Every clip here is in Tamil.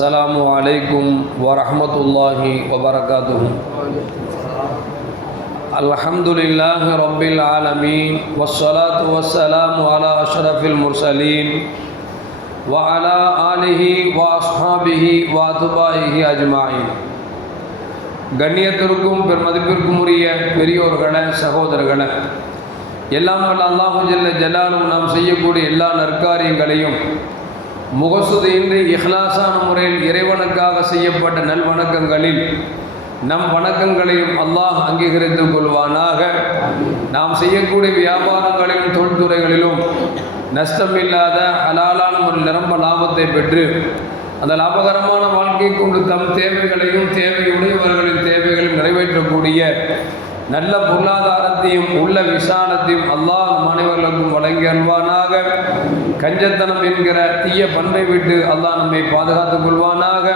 السلام عليكم ورحمة الله وبركاته الحمد لله رب العالمين والصلاة والسلام على أشرف المرسلين وعلى آله وأصحابه وأتباعه أجمعين கண்ணியத்திற்கும் பெருமதிப்பிற்கும் உரிய பெரியோர்களே சகோதரர்களே எல்லாம் வல்ல அல்லாஹு ஜல்ல ஜலாலும் நாம் செய்யக்கூடிய எல்லா நற்காரியங்களையும் முகசுதியின்றி இஹ்லாசான முறையில் இறைவனுக்காக செய்யப்பட்ட நல்வணக்கங்களில் நம் வணக்கங்களையும் அல்லாஹ் அங்கீகரித்துக் கொள்வானாக. நாம் செய்யக்கூடிய வியாபாரங்களிலும் தொழில்துறைகளிலும் நஷ்டமில்லாத ஹலாலான ஒரு நிரம்ப லாபத்தை பெற்று அந்த லாபகரமான வாழ்க்கை கொண்டு தம் தேவைகளையும் தேவையுடையவர்களின் தேவைகளையும் நிறைவேற்றக்கூடிய நல்ல பொருளாதாரத்தையும் உள்ள விசாலத்தையும் அல்லாஹ் நம் அனைவர்களுக்கும் வழங்கி அல்வானாக கஞ்சத்தனம் என்கிற தீய பண்பை விட்டு அல்லாஹ் நம்மை பாதுகாத்துக் கொள்வானாக.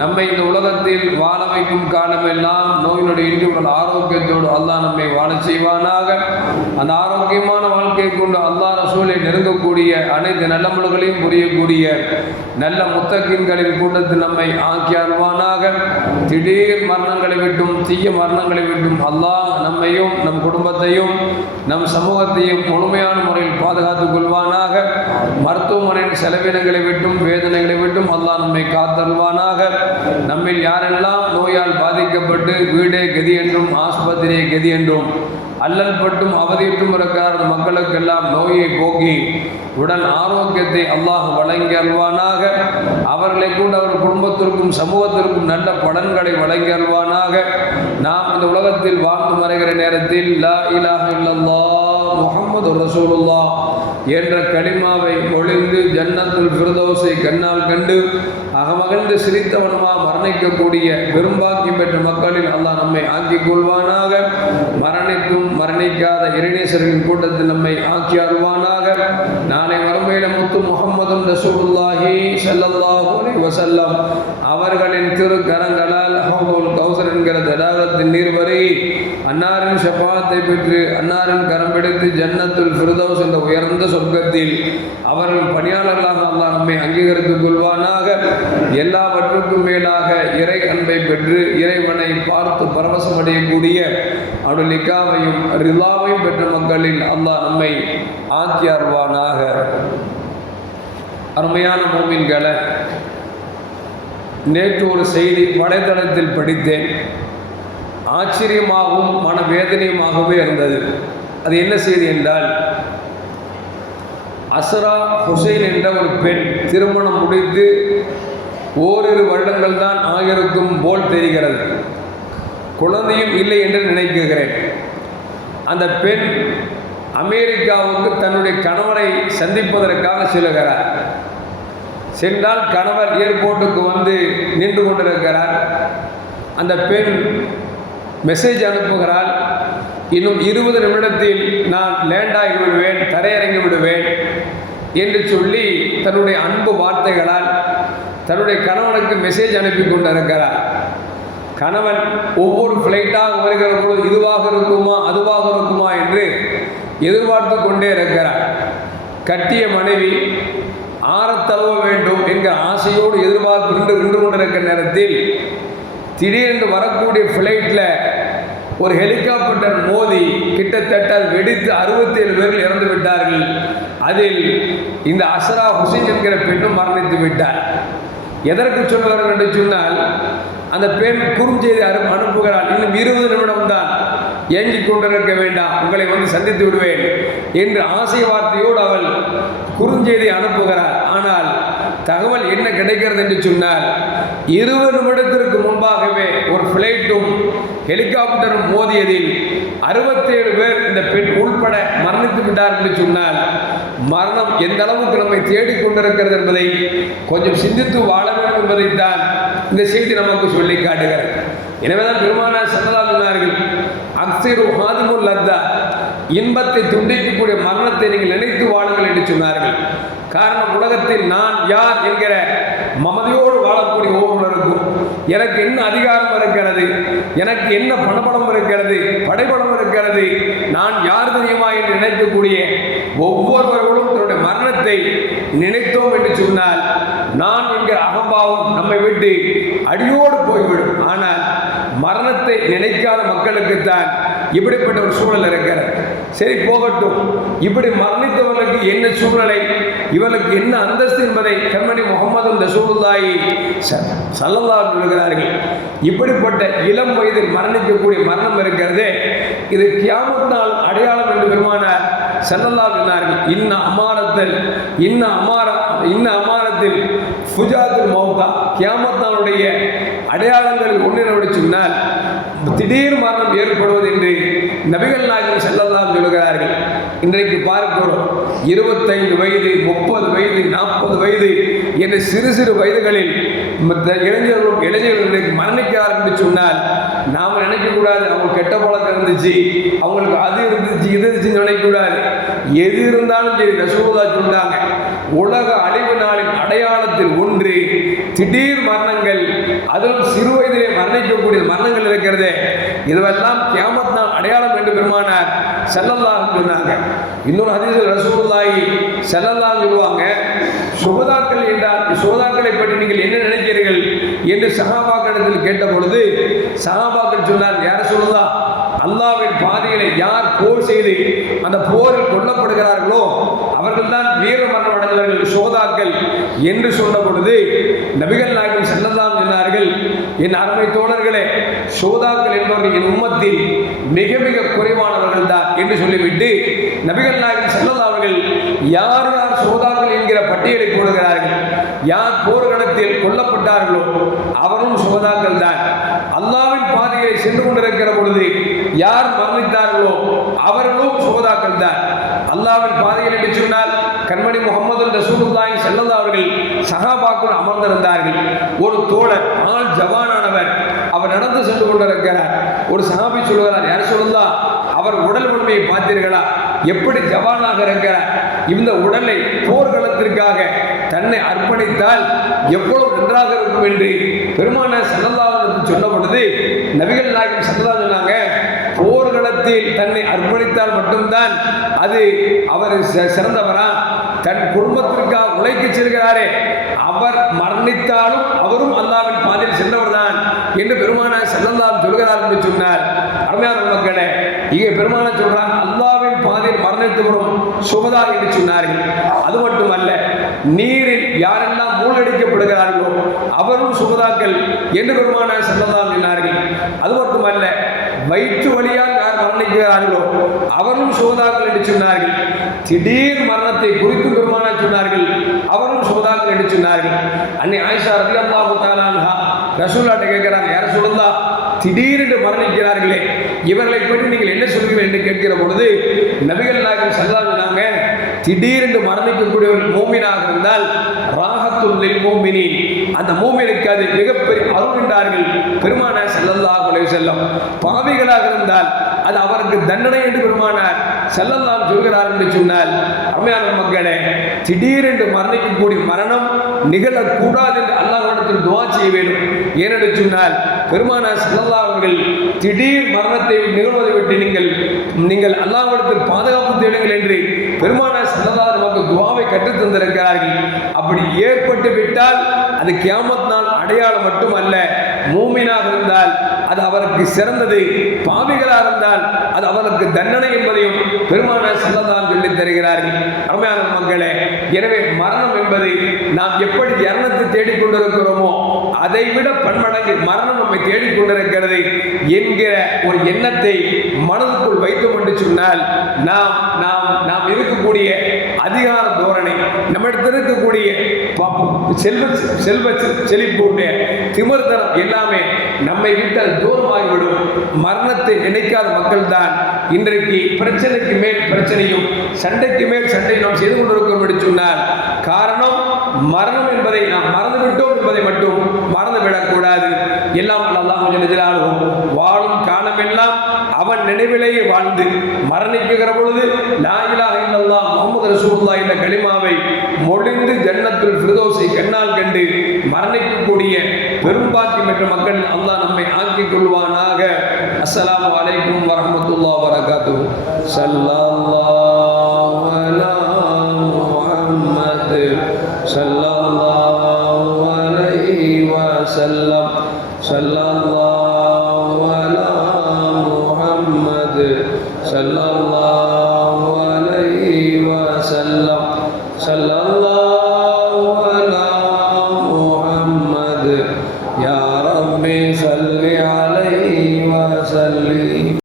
நம்மை இந்த உலகத்தில் வாழ வைக்கும் காலமெல்லாம் நோயினுடைய இன்றி ஆரோக்கியத்தோடு அல்லாஹ் நம்மை வாழ செய்வானாக. அந்த ஆரோக்கியமான வாழ்க்கை கொண்டு அல்லாஹ் ரசூலை நெருங்கக்கூடிய அனைத்து நல்லமுழுகளையும் புரியக்கூடிய நல்ல முத்தக்கின்களின் கூட்டத்தில் நம்மை ஆக்கி அருவானாக திடீர் மரணங்களை விட்டும் தீய மரணங்களை விட்டும் அல்லாஹ் நம்மையும் நம் குடும்பத்தையும் நம் சமூகத்தையும் முழுமையான முறையில் பாதுகாத்துக் கொள்வானாக. மருத்துவமனையின் செலவினங்களை விட்டும் வேதனைகளை விட்டும் அல்லாஹ் நம்மை காத்தருவானாக நம்மில் யாரெல்லாம் நோயால் பாதிக்கப்பட்டு வீடே கதி என்றும் ஆஸ்பத்திரியை கதி என்றும் அல்லல் பட்டும் அவதியிட்டும் இருக்கிற மக்களுக்கெல்லாம் நோயை போக்கி உடல் ஆரோக்கியத்தை அல்லாஹ் வழங்கி அல்வானாக அவர்களை கூட அவர் குடும்பத்திற்கும் சமூகத்திற்கும் நல்ல பலன்களை வழங்கி அல்வானாக நாம் இந்த உலகத்தில் வாழ்ந்து மறைகிற நேரத்தில் லா இலாஹ இல்லல்லா முகமது ரசூலுல்லா என்ற கனிமாவை ஒளிந்து ஜன்னத்துல் பிரதோசை கண்ணால் கண்டு அகமகிழ்ந்து சிரித்தவனமா மரணிக்கக்கூடிய பெரும்பாக்கி பெற்ற மக்களில் அல்லாஹ் நம்மை ஆக்கிக் கொள்வானாக. மரணிக்கும் மரணிக்காத இறைநேசர்களின் கூட்டத்தில் நம்மை ஆக்கி அருவானாக நாளை வறுமையில முத்து முகம்மதும் ரசூலுல்லாஹி ஸல்லல்லாஹு அலைஹி அவர்களின் திருக்கரங்களால் ஹவுல் கௌசர் என்கிற தடாகத்தின் நீர் வரை அன்னாரின் ஷபாத்தை பெற்று அன்னாரின் கரம் பிடித்து ஜன்னத்துல் ஃபிர்தௌஸ் என்ற உயர்ந்த சொர்க்கத்தில் அவர்கள் பணியாளர்களாக அல்லாஹ் நம்மை அங்கீகரித்துக் கொள்வானாக. எல்லாவற்றுக்கும் மேலாக இறை அன்பை பெற்று இறைவனை பார்த்து பரவசம் அடையக்கூடிய அவருடைய லிக்காவையும் ரிலாவையும் பெற்ற மக்களில் அல்லாஹ் நம்மை ஆக்கி அருவானாக அருமையான மூமின்களை நேற்று ஒரு செய்தி வலைதளத்தில் படித்தேன். ஆச்சரியமாகவும் மனவேதனையுமாகவே இருந்தது. அது என்ன செய்தி என்றால் அசரா ஹுசைன் என்ற ஒரு பெண் திருமணம் முடித்து ஓரிரு வருடங்கள் தான் ஆகியிருக்கும் போல் தெரிகிறது. குழந்தையும் இல்லை என்று நினைக்குகிறேன். அந்த பெண் அமெரிக்காவுக்கு தன்னுடைய கணவரை சந்திப்பதற்காக செல்கிறார். சென்றால் கணவர் ஏர்போர்ட்டுக்கு வந்து நின்று கொண்டிருக்கிறார். அந்த பெண் மெசேஜ் அனுப்புகிறாள். இன்னும் இருபது நிமிடத்தில் நான் லேண்டாகி விடுவேன் தரையிறங்கி விடுவேன் என்று சொல்லி தன்னுடைய அன்பு வார்த்தைகளால் தன்னுடைய கணவனுக்கு மெசேஜ் அனுப்பி கொண்டிருக்கிறார். கணவன் ஒவ்வொரு ஃப்ளைட்டாக வருகிற பொழுது இதுவாக இருக்குமா அதுவாக இருக்குமா என்று எதிர்பார்த்து கொண்டே இருக்கிறார். கட்டிய மனைவி ஆறத்தழுவ வேண்டும் என்கிற ஆசையோடு எதிர்பார்த்து நின்று நின்று கொண்டிருக்கிற நேரத்தில் திடீரென்று வரக்கூடிய ஃப்ளைட்டில் ஒரு ஹெலிகாப்டர் மோதி கிட்டத்தட்ட வெடித்து அறுபத்தேழு பேர்கள் இறந்து விட்டார்கள். அதில் இந்த அசரா ஹுசைன் என்கிற பெண்ணும் மரணித்து விட்டார். எதற்கு சொல்லுவார்கள் என்று சொன்னால் அந்த பெண் குறுஞ்செய்தி அனு அனுப்புகிறாள். இன்னும் இருபது நிமிடம் தான் ஏங்கிக் கொண்டிருக்க வேண்டாம். உங்களை வந்து சந்தித்து விடுவேன் என்று ஆசை வார்த்தையோடு அவள் குறுஞ்செய்தி அனுப்புகிறார் ஆனால் தகவல் என்ன கிடைக்கிறது என்று சொன்னால் இருபது நிமிடத்திற்கு முன்பாகவே ஒரு ஃப்ளைட்டும் ஹெலிகாப்டரும் மோதியதில் அறுபத்தேழு பேர் இந்த பெண் உள்பட மரணித்து விட்டார் என்று சொன்னால் மரணம் எந்த அளவுக்கு நம்மை தேடிக்கொண்டிருக்கிறது என்பதை கொஞ்சம் சிந்தித்து வாழ வேண்டும் என்பதைத்தான் இந்த செய்தி நமக்கு சொல்லி காட்டுகிறது. எனவேதான் பெருமானா சல்லா சொன்னார்கள் அக்சிரு ஹாதிமுல் லத்தா இன்பத்தை துண்டிக்கக்கூடிய மரணத்தை நீங்கள் நினைத்து வாழுங்கள் என்று சொன்னார்கள். காரணம் உலகத்தில் நான் யார் என்கிற மமதியோடு வாழக்கூடிய இருக்கும். எனக்கு என்ன அதிகாரம் இருக்கிறது? எனக்கு என்ன பணபலம் இருக்கிறது? படைபலம் இருக்கிறது? நான் யார் தெரியுமா என்று நினைக்கக்கூடிய ஒவ்வொருவர்களும் தன்னுடைய மரணத்தை நினைத்தோம் என்று சொன்னால் நான் என்கிற அகம்பாவம் நம்மை விட்டு அடியோடு போய்விடும். ஆனால் மரணத்தை நினைக்காத மக்களுக்குத்தான் இப்படிப்பட்ட ஒரு சூழல் இருக்கிறது. சரி போகட்டும். இப்படி மரணித்தவர்களுக்கு என்ன சூழ்நிலை? இவனுக்கு என்ன அந்தஸ்து என்பதை கண்மணி முகமது ரசூலுல்லாஹி சல்லல்லா சொல்கிறார்கள் இப்படிப்பட்ட இளம் வயதில் மரணிக்கக்கூடிய மரணம் இருக்கிறது. இது கியாமத்தால் அடையாளம் என்று பெருமானார் செல்லல்லா சொன்னார்கள் இன்ன அமாரத்தில் இன்ன அமார இன்ன அமாரத்தில் ஃபுஜாத்துல் மௌத்தா. கியாமத்தாளுடைய அடையாளங்கள் அடையாளங்களில் ஒன்றினோடு சொன்னால் திடீர் மரணம் ஏற்படுவது என்று நபிகள் நாயகம் செல்லலாம் சொல்கிறார்கள் இன்றைக்கு பார்க்கிறோம் இருபத்தைந்து வயது முப்பது வயது நாற்பது வயது என்ற சிறு சிறு வயதுகளில் இளைஞர்களும் இளைஞர்களுக்கு மரணிக்க ஆரம்பிச்சு சொன்னால் நாம் நினைக்கக்கூடாது அவங்க கெட்ட பழக்கம் இருந்துச்சு அவங்களுக்கு அது இருந்துச்சு இது இருந்துச்சுன்னு நினைக்கக்கூடாது. எது இருந்தாலும் சரி ரசூலா சொன்னாங்க உலக அழிவு நாளின் அடையாளத்தில் ஒன்று திடீர் மரணங்கள் அதுவும் சிறு வயதிலே மரணிக்கக்கூடிய மரணங்கள் இருக்கிறது. இதுவெல்லாம் கியாமத் அடையாளம் என்று பெருமானார் செல்லல்லாம் சொன்னாங்க. இன்னொரு ஹதீஸில் ரசூல்லாயி செல்லல்லாம் சொல்லுவாங்க சுகதாக்கள் என்றால் சுகதாக்களை பற்றி நீங்கள் என்ன நினைக்கிறீர்கள்? என்று சகாபாக்களிடத்தில் கேட்ட பொழுது சகாபாக்கள் சொன்னார் யார சொல்லுதா அல்லாவின் பாதைகளை யார் போர் செய்து அந்த போரில் கொல்லப்படுகிறார்களோ அவர்கள்தான் வீர மரணம் அடைந்தவர்கள் சோதாக்கள் என்று சொன்ன பொழுது நபிகள் நாயகம் செல்லலாம் சொன்னார்கள் என் அருமை தோழர்களே சோதாக்கள் என்பவர்கள் என் உம்மத்தில் மிக மிக குறைவானவர்கள் தான் என்று சொல்லிவிட்டு நபிகள் நாயகம் செல்லலாம் அவர்கள் யார் யார் சோதாக்கள் என்கிற பட்டியலை போடுகிறார்கள் யார் போர்க்களத்தில் கொல்லப்பட்டார்களோ அவரும் சோதாக்கள் தான். அல்லாவின் பாதையை சென்று கொண்டிருக்கிற பொழுது யார் மரணித்தார்களோ அவர்களும் சோதாக்கள் தான். அல்லாவின் பாதையில் என்று சொன்னால் கண்மணி முகமது ரசூலுல்லாஹி ஸல்லல்லாஹு அவர்கள் சகாபாக்குள் அமர்ந்திருந்தார்கள். தோழன் தோழர். ஆள் ஜவானானவர் அவர் நடந்து சென்று கொண்டிருக்கிறார். ஒரு சகாபி சொல்லுகிறார் யார் சொல்லுதா? அவர் உடல் உண்மையை பார்த்தீர்களா? எப்படி ஜவானாக இருக்கிறார்? இந்த உடலை போர்க்களத்திற்காக தன்னை அர்ப்பணித்தால் எவ்வளவு நன்றாக இருக்கும் என்று பெருமான சல்லல்லாஹு சொன்ன பொழுது நபிகள் நாயகம் சல்லல்லா சொன்னாங்க போர்க்களத்தில் தன்னை அர்ப்பணித்தால் மட்டும்தான் அது அவர் சிறந்தவரா? தன் குடும்பத்திற்காக உழைக்க செல்கிறாரே. அவர் மரணித்தாலும் அவரும் அல்லாவின் பாதையில் சென்றவர் தான் என்று பெருமான செல்லல்லாம் சொல்கிறார் என்று சொன்னார். அருமையான மக்களே இங்கே பெருமான சொல்றார் அல்லாவின் பாதையில் மரணித்தவரும் சுகதா என்று சொன்னார்கள். அது மட்டுமல்ல நீரில் யாரெல்லாம் மூழ்கடிக்கப்படுகிறார்களோ அவரும் சுகதாக்கள் என்று பெருமான செல்லல்லாம் சொன்னார்கள். அது மட்டுமல்ல வயிற்று வழியால் யார் மரணிக்கிறார்களோ அவரும் சோதாக்கள் என்று சொன்னார்கள். திடீர் மரணத்தை குறித்து பெருமானால் சொன்னார்கள். அவரும் சோதாக்கள் என்று சொன்னார்கள். அன்னை ஆயிஷா ரதி அல்லா தாலான்ஹா ரசூல்லாட்ட கேட்கிறாங்க யார சொல்லுந்தா திடீரென்று மரணிக்கிறார்களே. இவர்களை பற்றி நீங்கள் என்ன சொல்கிறீர்கள்? என்று கேட்கிற பொழுது நபிகள் நாயகம் சல்லா திடீரென்று மரணிக்கக்கூடியவர்கள் மூமினாக இருந்தால் ரா ரஹமத்துல் லில் மூமினின் அந்த மூமினுக்கு அது மிகப்பெரிய அருள் என்றார்கள் பெருமானார் ஸல்லல்லாஹு அலைஹி வஸல்லம். பாவிகளாக இருந்தால் அது அவருக்கு தண்டனை என்று பெருமானார் செல்லல்லாம் சொல்கிறார் என்று சொன்னால் அருமையான மக்களே திடீரென்று மரணிக்கக்கூடிய மரணம் நிகழக்கூடாது என்று அல்லாஹ் அல்லாஹ்விடத்தில் துவா செய்ய வேண்டும். ஏனென்று சொன்னால் பெருமானார் செல்லல்லா அவர்கள் திடீர் மரணத்தை நிகழ்வதை விட்டு நீங்கள் நீங்கள் அல்லாஹ்விடத்தில் பாதுகாப்பு தேடுங்கள் என்று பெருமானார் செல்லல்லா நமக்கு துவாவை கற்றுத் தந்திருக்கிறார்கள். அப்படி ஏற்பட்டு விட்டால் அது கியாமத் நாள் அடையாளம் மட்டுமல்ல. மூமினாக இருந்தால் அது அவருக்கு சிறந்தது. பாவிகளாக இருந்தால் அது அவருக்கு தண்டனை என்பதையும் பெருமான செல்லதான் சொல்லித் தருகிறார்கள் அருமையான மக்களே எனவே மரணம் என்பது நாம் எப்படி இரணத்தை தேடிக்கொண்டிருக்கிறோமோ அதை விட பன்மடங்கு மரணம் நம்மை தேடிக்கொண்டிருக்கிறது என்கிற ஒரு எண்ணத்தை மனதுக்குள் வைத்தோம் என்று சொன்னால் நாம் நாம் நாம் இருக்கக்கூடிய அதிகார நம்மிடத்தில் இருக்கக்கூடிய செல்வ செல்வ செழிப்புடைய திமிர்தனம் எல்லாமே நம்மை விட்டால் தூரமாகிவிடும். மரணத்தை நினைக்காத மக்கள் தான் இன்றைக்கு பிரச்சனைக்கு மேல் பிரச்சனையும் சண்டைக்கு மேல் சண்டை நாம் செய்து கொண்டிருக்கிறோம் என்று சொன்னால் காரணம் மரணம் என்பதை நாம் மறந்துவிட்டோம் என்பதை மட்டும் மறந்துவிடக்கூடாது. எல்லாம் அல்லாஹ் ஜெல்லாலும் வாழும் காலமெல்லாம் அவன் நினைவிலேயே வாழ்ந்து மரணிக்குகிற பொழுது லாயிலா இல்லல்லா முகமது ரசூல்லா என்ற களிமாவை மொழிந்து ஜன்னத்துள் ஃபிரதோசை கண்ணால் கண்டு மரணிக்கக்கூடிய பெரும்பாக்கி பெற்ற மக்கள் அல்லாஹ் நம்மை ஆக்கிக் கொள்வானாக. அஸ்லாம் வலைக்கும் வரமத்துல்லா வரகாத்து சல்லா முகமது சல்லா வலை வசல்லம் சல்லா